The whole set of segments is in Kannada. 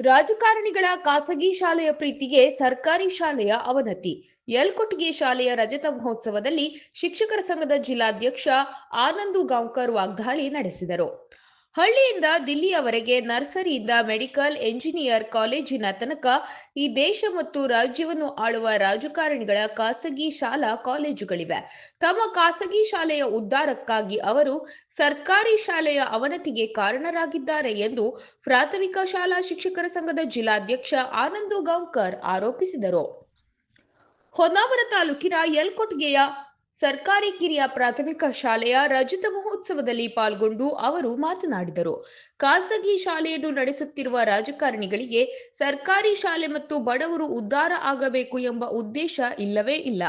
ರಾಜಕಾರಣಿಗಳ ಖಾಸಗಿ ಶಾಲೆಯ ಪ್ರೀತಿಗೆ ಸರ್ಕಾರಿ ಶಾಲೆಯ ಅವನತಿ. ಯಲ್ಕೊಟ್ಟಿಗೆ ಶಾಲೆಯ ರಜತ ಮಹೋತ್ಸವದಲ್ಲಿ ಶಿಕ್ಷಕರ ಸಂಘದ ಜಿಲ್ಲಾಧ್ಯಕ್ಷ ಆನಂದು ಗಾಂವ್ಕರ್ ವಾಗ್ದಾಳಿ ನಡೆಸಿದರು. ಹಳ್ಳಿಯಿಂದ ದಿಲ್ಲಿಯವರೆಗೆ ನರ್ಸರಿಯಿಂದ ಮೆಡಿಕಲ್ ಎಂಜಿನಿಯರ್ ಕಾಲೇಜಿನ ತನಕ ಈ ದೇಶ ಮತ್ತು ರಾಜ್ಯವನ್ನು ಆಳುವ ರಾಜಕಾರಣಿಗಳ ಖಾಸಗಿ ಶಾಲಾ ಕಾಲೇಜುಗಳಿವೆ. ತಮ್ಮ ಖಾಸಗಿ ಶಾಲೆಯ ಉದ್ಧಾರಕ್ಕಾಗಿ ಅವರು ಸರ್ಕಾರಿ ಶಾಲೆಯ ಅವನತಿಗೆ ಕಾರಣರಾಗಿದ್ದಾರೆ ಎಂದು ಪ್ರಾಥಮಿಕ ಶಾಲಾ ಶಿಕ್ಷಕರ ಸಂಘದ ಜಿಲ್ಲಾಧ್ಯಕ್ಷ ಆನಂದು ಗಾಂವ್ಕರ್ ಆರೋಪಿಸಿದರು. ಹೊನ್ನಾವರ ತಾಲೂಕಿನ ಯಲ್ಕೊಟ್ಗೆಯ ಸರ್ಕಾರಿ ಕಿರಿಯ ಪ್ರಾಥಮಿಕ ಶಾಲೆಯ ರಜತ ಮಹೋತ್ಸವದಲ್ಲಿ ಪಾಲ್ಗೊಂಡು ಅವರು ಮಾತನಾಡಿದರು. ಖಾಸಗಿ ಶಾಲೆಯನ್ನು ನಡೆಸುತ್ತಿರುವ ರಾಜಕಾರಣಿಗಳಿಗೆ ಸರ್ಕಾರಿ ಶಾಲೆ ಮತ್ತು ಬಡವರು ಉದ್ಧಾರ ಆಗಬೇಕು ಎಂಬ ಉದ್ದೇಶ ಇಲ್ಲವೇ ಇಲ್ಲ.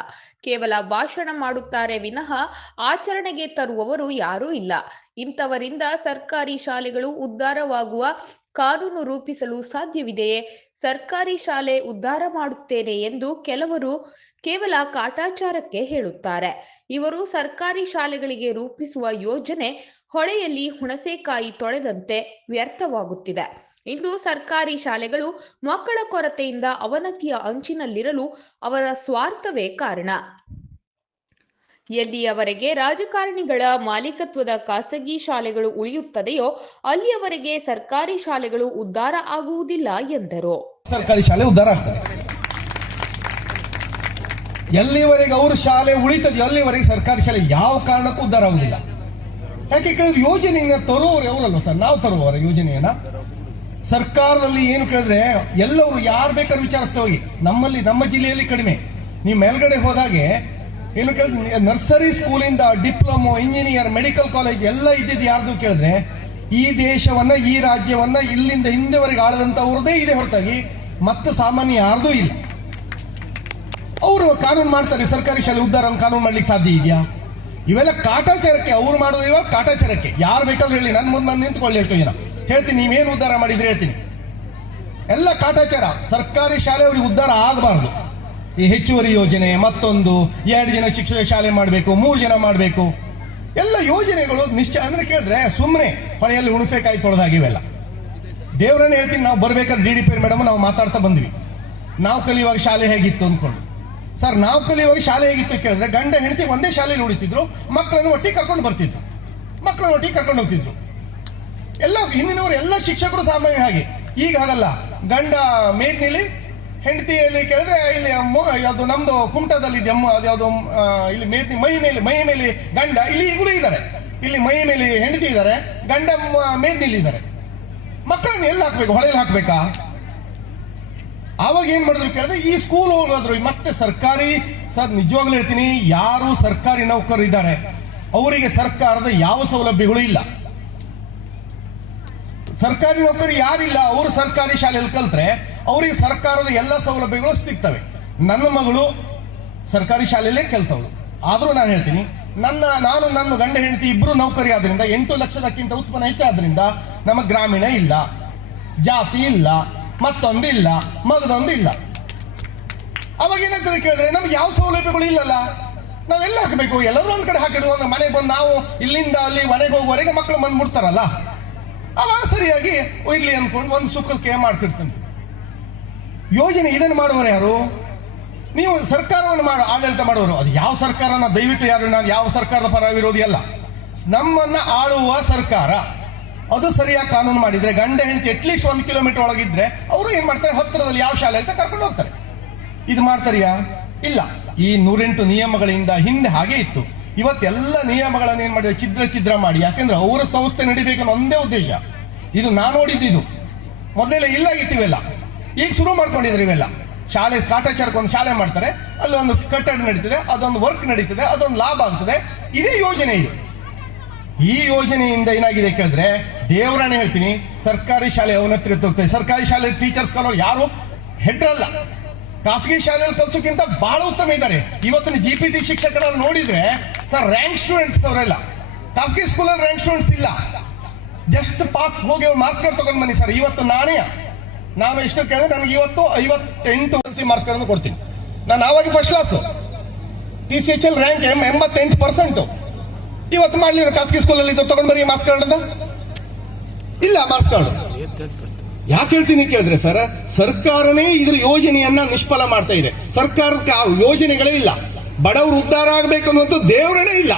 ಕೇವಲ ಭಾಷಣ ಮಾಡುತ್ತಾರೆ ವಿನಃ ಆಚರಣೆಗೆ ತರುವವರು ಯಾರೂ ಇಲ್ಲ. ಇಂಥವರಿಂದ ಸರ್ಕಾರಿ ಶಾಲೆಗಳು ಉದ್ಧಾರವಾಗುವ ಕಾನೂನು ರೂಪಿಸಲು ಸಾಧ್ಯವಿದೆಯೇ? ಸರ್ಕಾರಿ ಶಾಲೆ ಉದ್ಧಾರ ಮಾಡುತ್ತೇನೆ ಎಂದು ಕೆಲವರು ಕೇವಲ ಕಾಟಾಚಾರಕ್ಕೆ ಹೇಳುತ್ತಾರೆ. ಇವರು ಸರ್ಕಾರಿ ಶಾಲೆಗಳಿಗೆ ರೂಪಿಸುವ ಯೋಜನೆ ಹೊಳೆಯಲ್ಲಿ ಹುಣಸೆಕಾಯಿ ತೊಳೆದಂತೆ ವ್ಯರ್ಥವಾಗುತ್ತಿದೆ. ಇಂದು ಸರ್ಕಾರಿ ಶಾಲೆಗಳು ಮಕ್ಕಳ ಕೊರತೆಯಿಂದ ಅವನತಿಯ ಅಂಚಿನಲ್ಲಿರಲು ಅವರ ಸ್ವಾರ್ಥವೇ ಕಾರಣ. ಎಲ್ಲಿಯವರೆಗೆ ರಾಜಕಾರಣಿಗಳ ಮಾಲೀಕತ್ವದ ಖಾಸಗಿ ಶಾಲೆಗಳು ಉಳಿಯುತ್ತದೆಯೋ ಅಲ್ಲಿಯವರೆಗೆ ಸರ್ಕಾರಿ ಶಾಲೆಗಳು ಉದ್ಧಾರ ಆಗುವುದಿಲ್ಲ ಎಂದರು. ಸರ್ಕಾರಿ ಶಾಲೆ ಉದ್ಧಾರ ಆಗ್ತದೆ. ಎಲ್ಲಿವರೆಗೆ ಅವ್ರ ಶಾಲೆ ಉಳಿತದೆಯೋ ಅಲ್ಲಿವರೆಗೆ ಸರ್ಕಾರಿ ಶಾಲೆ ಯಾವ ಕಾರಣಕ್ಕೂ ಉದ್ಧಾರ ಆಗುದಿಲ್ಲ ಯಾಕೆ ಕೇಳಿದ್ರೆ ಯೋಜನೆಯನ್ನ ತರುವವರು ಅವರಲ್ವ ಸರ್? ನಾವು ತರುವವರ ಯೋಜನೆಯನ್ನ. ಸರ್ಕಾರದಲ್ಲಿ ಏನು ಕೇಳಿದ್ರೆ ಎಲ್ಲವರು ಯಾರು ಬೇಕಾದ್ರೂ ವಿಚಾರಿಸ್ತಾ ಹೋಗಿ. ನಮ್ಮಲ್ಲಿ, ನಮ್ಮ ಜಿಲ್ಲೆಯಲ್ಲಿ ಕಡಿಮೆ. ನೀವು ಮೇಲ್ಗಡೆ ಹೋದಾಗೆ ಕೇಳಿದ್ರೆ ನರ್ಸರಿ ಸ್ಕೂಲಿಂದ ಡಿಪ್ಲೊಮೊ, ಇಂಜಿನಿಯರ್, ಮೆಡಿಕಲ್ ಕಾಲೇಜ್ ಎಲ್ಲ ಇದ್ದಿದ್ದು ಯಾರ್ದು ಕೇಳಿದ್ರೆ, ಈ ದೇಶವನ್ನ, ಈ ರಾಜ್ಯವನ್ನ ಇಲ್ಲಿಂದ ಹಿಂದೆವರೆಗೆ ಆಳದಂತವ್ರದೇ ಇದೆ ಹೊರತಾಗಿ, ಮತ್ತೆ ಸಾಮಾನ್ಯ ಯಾರ್ದೂ ಇಲ್ಲ. ಅವರು ಕಾನೂನು ಮಾಡ್ತಾರೆ, ಸರ್ಕಾರಿ ಶಾಲೆ ಉದ್ದಾರ ಕಾನೂನು ಮಾಡ್ಲಿಕ್ಕೆ ಸಾಧ್ಯ ಇದೆಯಾ? ಇವೆಲ್ಲ ಕಾಟಾಚಾರಕ್ಕೆ, ಅವ್ರು ಮಾಡೋದು ಇವಾಗ ಕಾಟಾಚಾರಕ್ಕೆ. ಯಾರು ಬೇಕಾದ್ರೂ ಹೇಳಿ ನನ್ನ ಮುಂದೆ ಬಂದು ನಿಂತ್ಕೊಳ್ಳಿ ಎಷ್ಟು ಜನ. ಹೇಳ್ತೀನಿ, ನೀವೇನು ಉದ್ದಾರ ಮಾಡಿದ್ರೆ ಹೇಳ್ತೀನಿ. ಎಲ್ಲ ಕಾಟಾಚಾರ. ಸರ್ಕಾರಿ ಶಾಲೆ ಅವ್ರಿಗೆ ಉದ್ಧಾರ ಆಗಬಾರ್ದು. ಈ ಹೆಚ್ಚುವರಿ ಯೋಜನೆ, ಮತ್ತೊಂದು, ಎರಡು ಜನ ಶಿಕ್ಷಕ ಶಾಲೆ ಮಾಡಬೇಕು, ಮೂರು ಜನ ಮಾಡಬೇಕು. ಎಲ್ಲ ಯೋಜನೆಗಳು ನಿಶ್ಚಯ ಅಂದ್ರೆ ಕೇಳಿದ್ರೆ ಸುಮ್ಮನೆ ಹೊಳೆಯಲ್ಲಿ ಹುಣಸೆಕಾಯಿ ತೊಳೆದಾಗಿವೆಲ್ಲ ದೇವರನ್ನ ಹೇಳ್ತೀನಿ, ನಾವು ಬರ್ಬೇಕಾದ್ರೆ ಡಿ ಡಿ ಪಿ ಮೇಡಮ್ ನಾವು ಮಾತಾಡ್ತಾ ಬಂದ್ವಿ. ನಾವು ಕಲಿಯುವಾಗ ಶಾಲೆ ಹೇಗಿತ್ತು ಅಂದ್ಕೊಂಡು. ಸರ್, ನಾವು ಕಲಿಯುವಾಗ ಶಾಲೆ ಹೇಗಿತ್ತು ಕೇಳಿದ್ರೆ ಗಂಡ ಹೆಂಡತಿ ಒಂದೇ ಶಾಲೆಯಲ್ಲಿ ಉಳಿತಿದ್ರು, ಮಕ್ಕಳನ್ನು ಒಟ್ಟಿಗೆ ಕರ್ಕೊಂಡು ಬರ್ತಿದ್ರು. ಮಕ್ಕಳನ್ನ ಒಟ್ಟಿಗೆ ಕರ್ಕೊಂಡು ಹೋಗ್ತಿದ್ರು. ಎಲ್ಲ, ಹಿಂದಿನವರು ಎಲ್ಲ ಶಿಕ್ಷಕರು ಸಾಮಾನ್ಯ ಹಾಗೆ. ಈಗ ಹಾಗಲ್ಲ. ಗಂಡ ಮೇದ್ನಿಲಿ ಹೆಂಡತಿಯಲ್ಲಿ ಕೇಳಿದ್ರೆ, ಇಲ್ಲಿ ಯಾವುದು ನಮ್ದು ಕುಮಟದಲ್ಲಿ ಇದೆ ಅದ್ಯಾವ್ದು ಇಲ್ಲಿ ಮೇತಿ ಮೈ ಮೇಲೆ ಮೈ ಮೇಲೆ ಗಂಡ, ಇಲ್ಲಿ ಈಗಲೂ ಇದ್ದಾರೆ. ಇಲ್ಲಿ ಮೈ ಮೇಲೆ ಹೆಂಡತಿ ಇದ್ದಾರೆ, ಗಂಡ ಮ- ಮೇದ್ನಿಲಿ ಇದ್ದಾರೆ. ಮಕ್ಕಳನ್ನ ಎಲ್ಲಿ ಹಾಕ್ಬೇಕು, ಹೊಳೆಯಲ್ಲಿ ಹಾಕ್ಬೇಕಾ? ಆವಾಗ ಏನ್ ಮಾಡಿದ್ರು ಕೇಳಿದ್ರೆ, ಈ ಸ್ಕೂಲ್ ಹೋಗೋದ್ರು, ಮತ್ತೆ ಸರ್ಕಾರಿ, ಸರ್, ನಿಜವಾಗ್ಲೂ ಹೇಳ್ತೀನಿ, ಯಾರು ಸರ್ಕಾರಿ ನೌಕರರು ಇದ್ದಾರೆ, ಅವರಿಗೆ ಸರ್ಕಾರದ ಯಾವ ಸೌಲಭ್ಯಗಳು ಇಲ್ಲ. ಸರ್ಕಾರಿ ನೌಕರಿ ಯಾರಿಲ್ಲ, ಅವರು ಸರ್ಕಾರಿ ಶಾಲೆಯಲ್ಲಿ ಕಲ್ತ್ರೆ ಅವರಿಗೆ ಸರ್ಕಾರದ ಎಲ್ಲ ಸೌಲಭ್ಯಗಳು ಸಿಗ್ತವೆ. ನನ್ನ ಮಗಳು ಸರ್ಕಾರಿ ಶಾಲೆಯಲ್ಲೇ ಕಲ್ತವಳು ಆದ್ರೂ ನಾನು ಹೇಳ್ತೀನಿ, ನನ್ನ, ನಾನು ನನ್ನ ಗಂಡ ಹೆಂಡತಿ ಇಬ್ಬರು ನೌಕರಿ ಆದ್ರಿಂದ, ಎಂಟು ಲಕ್ಷದಕ್ಕಿಂತ ಉತ್ಪನ್ನ ಹೆಚ್ಚಾದ್ರಿಂದ ನಮ್ಮ ಗ್ರಾಮೀಣ ಇಲ್ಲ, ಜಾತಿ ಇಲ್ಲ ಮತ್ತೊಂದಿಲ್ಲ ಮಗದೊಂದು ಇಲ್ಲ. ಅವಾಗ ಏನಾಗ್ತದೆ ಕೇಳಿದ್ರೆ, ನಮ್ಗೆ ಯಾವ ಸೌಲಭ್ಯಗಳು ಇಲ್ಲಲ್ಲ? ನಾವೆಲ್ಲ ಹಾಕಬೇಕು, ಎಲ್ಲರೂ ಒಂದ್ ಕಡೆ ಹಾಕಿಡುವ ಮನೆಗೆ ಬಂದು ನಾವು ಇಲ್ಲಿಂದ ಅಲ್ಲಿ ಮನೆಗೆ ಹೋಗುವವರೆಗೆ ಮಕ್ಕಳು ಬಂದ್ಬಿಡ್ತಾರಲ್ಲ. ಅವಾಗ ಸರಿಯಾಗಿ ಇರ್ಲಿ ಅನ್ಕೊಂಡು ಒಂದು ಸುಖಕ್ಕೆ ಮಾಡ್ಕಿಡ್ತಾನೆ. ಯೋಜನೆ ಇದನ್ನು ಮಾಡುವರು ಯಾರು? ನೀವು ಸರ್ಕಾರವನ್ನು ಮಾಡ, ಆಡಳಿತ ಮಾಡುವರು ಅದು ಯಾವ ಸರ್ಕಾರನ? ದಯವಿಟ್ಟು ಯಾರು ನಾನು ಯಾವ ಸರ್ಕಾರದ ಪರ ವಿರೋಧಿ ಅಲ್ಲ. ನಮ್ಮನ್ನ ಆಳುವ ಸರ್ಕಾರ. ಅದು ಸರಿಯಾಗಿ ಕಾನೂನು ಮಾಡಿದ್ರೆ, ಗಂಡ ಹೆಂಡತಿ ಅಟ್ಲೀಸ್ಟ್ ಒಂದು ಕಿಲೋಮೀಟರ್ ಒಳಗಿದ್ರೆ, ಅವರು ಏನ್ ಮಾಡ್ತಾರೆ? ಹತ್ತಿರದಲ್ಲಿ ಯಾವ ಶಾಲೆ ಅಂತ ಕರ್ಕೊಂಡು ಹೋಗ್ತಾರೆ. ಇದು ಮಾಡ್ತಾರಿಯಾ? ಇಲ್ಲ. ಈ ನೂರೆಂಟು ನಿಯಮಗಳಿಂದ ಹಿಂದೆ ಹಾಗೆ ಇತ್ತು. ಇವತ್ತೆಲ್ಲ ನಿಯಮಗಳನ್ನು ಏನ್ ಮಾಡಿದ್ರೆ ಛಿದ್ರ ಛಿದ್ರ ಮಾಡಿ. ಯಾಕಂದ್ರೆ ಅವರ ಸಂಸ್ಥೆ ನಡಿಬೇಕನ್ನೋ ಒಂದೇ ಉದ್ದೇಶ. ಇದು ನಾನು ನೋಡಿದ್ದು ಇದು. ಮೊದಲೆಲ್ಲ ಇಲ್ಲ ಇವೆಲ್ಲ. ಈಗ ಶುರು ಮಾಡ್ಕೊಂಡಿದ್ರು ಇವೆಲ್ಲ. ಶಾಲೆ, ಕಾಟಾಚಾರಕ್ಕೆ ಒಂದು ಶಾಲೆ ಮಾಡ್ತಾರೆ ಅಲ್ಲಿ ಒಂದು ಕಟ್ಟಡ ನಡೀತದೆ, ಅದೊಂದು ವರ್ಕ್ ನಡೀತದೆ, ಅದೊಂದು ಲಾಭ ಆಗ್ತದೆ. ಇದೇ ಯೋಜನೆ ಇದು. ಈ ಯೋಜನೆಯಿಂದ ಏನಾಗಿದೆ ಕೇಳಿದ್ರೆ, ದೇವರಾಣೆ ಹೇಳ್ತೀನಿ, ಸರ್ಕಾರಿ ಶಾಲೆ ಅವನತ್ರ ಹೋಗ್ತದೆ. ಸರ್ಕಾರಿ ಶಾಲೆ ಟೀಚರ್ಸ್ ಕಲೋ ಯಾರು? ಹೆಡ್ ಅಲ್ಲ. ಖಾಸಗಿ ಶಾಲೆಯಲ್ಲಿ ಕಲ್ಸೋಕ್ಕಿಂತ ಬಹಳ ಉತ್ತಮ ಇದ್ದಾರೆ. ಇವತ್ತಿನ ಜಿ ಪಿ ಟಿ ಶಿಕ್ಷಕರನ್ನು ನೋಡಿದ್ರೆ ಸರ್ ರ್ಯಾಂಕ್ ಸ್ಟೂಡೆಂಟ್ಸ್ ಅವರೆಲ್ಲ. ಖಾಸಗಿ ಸ್ಕೂಲಲ್ಲಿ ರ್ಯಾಂಕ್ ಸ್ಟೂಡೆಂಟ್ಸ್ ಇಲ್ಲ. ಜಸ್ಟ್ ಪಾಸ್ ಹೋಗಿ ಅವ್ರು ಮಾರ್ಕ್ಸ್ ಕಾರ್ಡ್ ತಗೊಂಡ್ ಬನ್ನಿ ಸರ್ ಇವತ್ತು ನಾನೇ ನಾನು ಇಷ್ಟು ಕೇಳಿದ್ರೆ ನನಗೆ ಇವತ್ತು ಐವತ್ತೆಂಟು ಮಾರ್ಕ್ಸ್ ಕಾರ್ಡ್ ಕೊಡ್ತೀನಿ. ನಾನು ಆವಾಗ first class T C H L rank M ಎಂಬತ್ತೆಂಟು ಪರ್ಸೆಂಟ್ ಇವತ್ತು ಮಾಡಲಿ ಖಾಸಗಿ ಸ್ಕೂಲಲ್ಲಿ ಇದ್ದು ತಗೊಂಡು ಬರೀ ಮಾರ್ಕ್ಸ್ ಕಾರ್ಡ್ ಇಲ್ಲ ಮಾರ್ಕ್ಸ್ ಕಾರ್ಡ್ ಯಾಕೆ ಹೇಳ್ತೀನಿ ಕೇಳಿದ್ರೆ ಸರ್ ಸರ್ಕಾರನೇ ಇದ್ರ ಯೋಜನೆಯನ್ನ ನಿಷ್ಫಲ ಮಾಡ್ತಾ ಇದೆ. ಸರ್ಕಾರಕ್ಕೆ ಆ ಯೋಜನೆಗಳೇ ಇಲ್ಲ. ಬಡವರು ಉದ್ಧಾರ ಆಗಬೇಕು ಅನ್ನುವಂಥ ದೇವರನೇ ಇಲ್ಲ.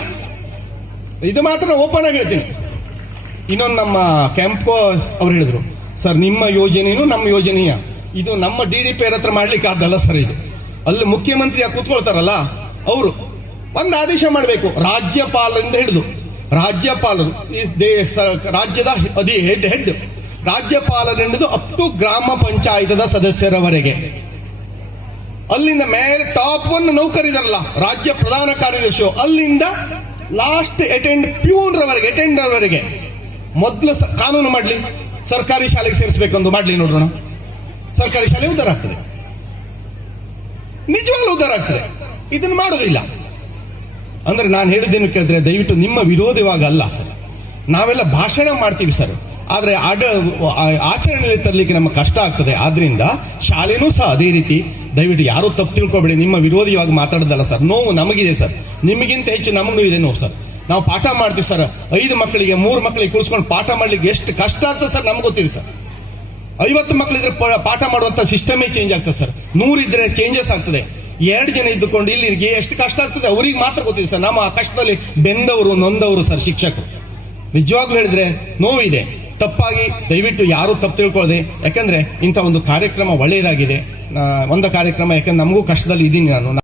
ಇದು ಮಾತ್ರ ಓಪನ್ ಆಗಿ ಹೇಳ್ತೀನಿ. ಇನ್ನೊಂದು ನಮ್ಮ ಕ್ಯಾಂಪೋ ಅವ್ರು ಹೇಳಿದ್ರು. ಸರ್, ನಿಮ್ಮ ಯೋಜನೆಯೂ ನಮ್ಮ ಯೋಜನೆಯ? ಇದು ನಮ್ಮ ಡಿ ಡಿ ಪಿ ಹತ್ರ ಮಾಡ್ಲಿಕ್ಕೆ ಆದ್ದಲ್ಲ ಸರ್ ಇದು. ಅಲ್ಲಿ ಮುಖ್ಯಮಂತ್ರಿ ಕೂತ್ಕೊಳ್ತಾರಲ್ಲ, ಅವರು ಒಂದು ಆದೇಶ ಮಾಡಬೇಕು. ರಾಜ್ಯಪಾಲರಿಂದ ಹಿಡಿದು, ರಾಜ್ಯಪಾಲರು ರಾಜ್ಯದ ಅದಿ ಹೆಡ್ ಹೆಡ್, ರಾಜ್ಯಪಾಲರಿಂದ ಅಪ್ ಟು ಗ್ರಾಮ ಪಂಚಾಯತದ ಸದಸ್ಯರವರೆಗೆ. ಅಲ್ಲಿಂದ ಮೇಲೆ ಟಾಪ್ ಒನ್ ನೌಕರಿದಾರಲ್ಲ ರಾಜ್ಯ ಪ್ರಧಾನ ಕಾರ್ಯದರ್ಶಿ ಅಲ್ಲಿಂದ ಲಾಸ್ಟ್ ಅಟೆಂಡ್ ಪ್ಯೂನ್ ರವರೆಗೆ ವರೆಗೆ ಮೊದಲು ಕಾನೂನು ಮಾಡಲಿ. ಸರ್ಕಾರಿ ಶಾಲೆಗೆ ಸೇರಿಸಬೇಕಂದು ಮಾಡಲಿ ನೋಡೋಣ. ಸರ್ಕಾರಿ ಶಾಲೆ ಉದ್ದಾರ ಆಗ್ತದೆ. ನಿಜವಾಗ್ಲೂ ಉದ್ದಾರ ಆಗ್ತದೆ. ಇದನ್ನು ಮಾಡೋದಿಲ್ಲ ಅಂದ್ರೆ ನಾನು ಹೇಳಿದ್ದೇನು ಕೇಳಿದ್ರೆ ದಯವಿಟ್ಟು ನಿಮ್ಮ ವಿರೋಧವಾಗ ಅಲ್ಲ ಸರ್. ನಾವೆಲ್ಲ ಭಾಷಣ ಮಾಡ್ತೀವಿ ಸರ್. ಆದರೆ ಆಡ ಆಚರಣೆಯಲ್ಲಿ ತರಲಿಕ್ಕೆ ನಮ್ಮ ಕಷ್ಟ ಆಗ್ತದೆ. ಆದ್ರಿಂದ ಶಾಲೆನೂ ಸಹ ಅದೇ ರೀತಿ ದಯವಿಟ್ಟು ಯಾರೂ ತಪ್ಪು ತಿಳ್ಕೊಬೇಡಿ. ನಿಮ್ಮ ವಿರೋಧಿಯಾಗಿ ಮಾತಾಡೋದಲ್ಲ ಸರ್. ನೋವು ನಮಗಿದೆ ಸರ್. ನಿಮಗಿಂತ ಹೆಚ್ಚು ನಮಗೂ ಇದೆ ನೋವು ಸರ್. ನಾವು ಪಾಠ ಮಾಡ್ತೀವಿ ಸರ್. ಐದು ಮಕ್ಕಳಿಗೆ, ಮೂರು ಮಕ್ಕಳಿಗೆ ಕುಳಿಸ್ಕೊಂಡು ಪಾಠ ಮಾಡ್ಲಿಕ್ಕೆ ಎಷ್ಟು ಕಷ್ಟ ಆಗ್ತದೆ ಸರ್ ನಮ್ಗೆ ಗೊತ್ತಿದೆ ಸರ್. ಐವತ್ತು ಮಕ್ಕಳಿದ್ರೆ ಪಾಠ ಮಾಡುವಂತ ಸಿಸ್ಟಮೇ ಚೇಂಜ್ ಆಗ್ತದೆ ಸರ್. ನೂರಿದ್ರೆ ಚೇಂಜಸ್ ಆಗ್ತದೆ. ಎರಡು ಜನ ಇದ್ದುಕೊಂಡು ಇಲ್ಲಿಗೆ ಎಷ್ಟು ಕಷ್ಟ ಆಗ್ತದೆ ಅವ್ರಿಗೆ ಮಾತ್ರ ಗೊತ್ತಿದೆ ಸರ್. ನಮ್ಮ ಆ ಕಷ್ಟದಲ್ಲಿ ಬೆಂದವರು, ನೊಂದವರು ಸರ್ ಶಿಕ್ಷಕರು. ನಿಜವಾಗ್ಲೂ ಹೇಳಿದ್ರೆ ನೋವಿದೆ. ತಪ್ಪಾಗಿ ದಯವಿಟ್ಟು ಯಾರು ತಪ್ಪು ತಿಳ್ಕೊಳ್ಳದೆ. ಯಾಕಂದ್ರೆ ಇಂಥ ಒಂದು ಕಾರ್ಯಕ್ರಮ ಒಳ್ಳೆಯದಾಗಿದೆ. ಒಂದು ಕಾರ್ಯಕ್ರಮ, ಯಾಕಂದ್ರೆ ನಮಗೂ ಕಷ್ಟದಲ್ಲಿ ಇದ್ದೀನಿ ನಾನು.